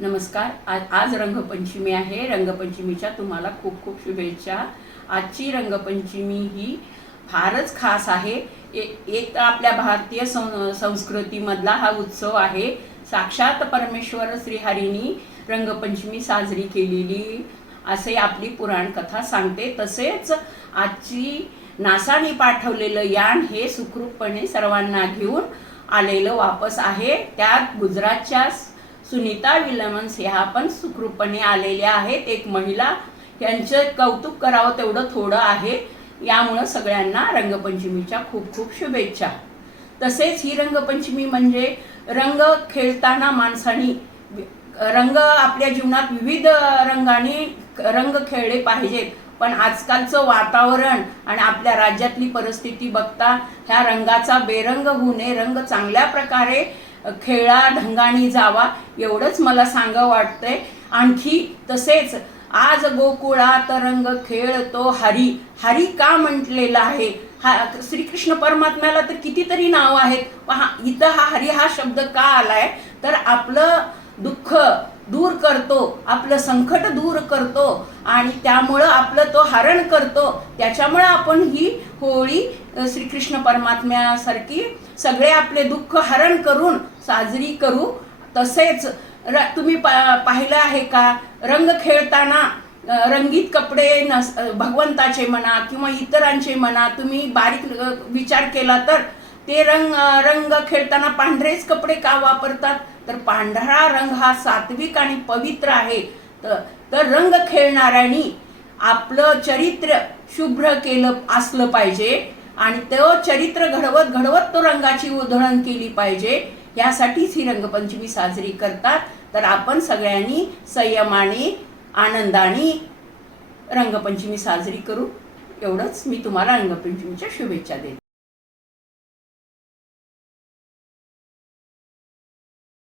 नमस्कार। आज रंगपंचमी आहे। रंगपंचमीच्या तुम्हाला खूप खूप शुभेच्छा। आजची रंगपंचमी ही फारच खास आहे। एक तर आपल्या भारतीय संस्कृतीमधला हा उत्सव आहे। साक्षात परमेश्वर श्रीहरींनी रंगपंचमी साजरी केलेली असे आपली पुराण कथा सांगते। तसेच आजची नासाने पाठवलेलं यान हे सुखरूपपणे सर्वांना घेऊन आलेलं वापस आहे। त्यात गुजरातच्या सुनीता विल्यम्स ह्या पण सुखरूपपणे आलेल्या आहेत। एक महिला, यांचे कौतुक करावं तेवढं थोडं आहे। यामुळे सगळ्यांना रंगपंचमीच्या खूप खूप शुभेच्छा। तसेच ही रंगपंचमी म्हणजे रंग खेळताना माणसांनी रंग आपल्या जीवनात विविध रंगाने रंग खेळले पाहिजेत। पण आजकालचं वातावरण आणि आपल्या राज्यातली परिस्थिती बघता ह्या रंगाचा बेरंग होऊ नये, रंग चांगल्या प्रकारे खेळा ढंगाने जावा एवढंच मला सांगावं वाटतंय। आणखी तसेच आज गोकुळात रंग खेळतो हरी, हरी का म्हटलेलं आहे? श्रीकृष्ण परमात्म्याला तर कितीतरी नाव आहेत, इथं हा हरी हा शब्द का आलाय? तर आपलं दुःख दूर करतो, आपलं संकट दूर करतो आणि त्यामुळं आपलं तो हरण करतो। त्याच्यामुळे आपण ही होळी श्रीकृष्ण परमात्म्यासारखी सगळे आपले दुःख हरण करून साजरी करू। तसेच तुम्ही पाहिलं आहे का, रंग खेळताना रंगीत कपडे भगवंताचे म्हणा किंवा इतरांचे म्हणा, तुम्ही बारीक विचार केला तर ते रंग खेळताना पांढरेच कपडे का वापरतात? तर पांढरा रंग हा सात्विक आणि पवित्र आहे। तर रंग खेळणाऱ्यांनी आपलं चरित्र शुभ्र केलं असलं पाहिजे आणि तो चरित्र घडवत घडवत तो रंगाची उधळण केली पाहिजे। यासाठीच ही रंगपंचमी साजरी करतात। तर आपण सगळ्यांनी संयमाने आनंदाने रंगपंचमी साजरी करू एवढंच मी तुम्हाला रंगपंचमीच्या शुभेच्छा देते।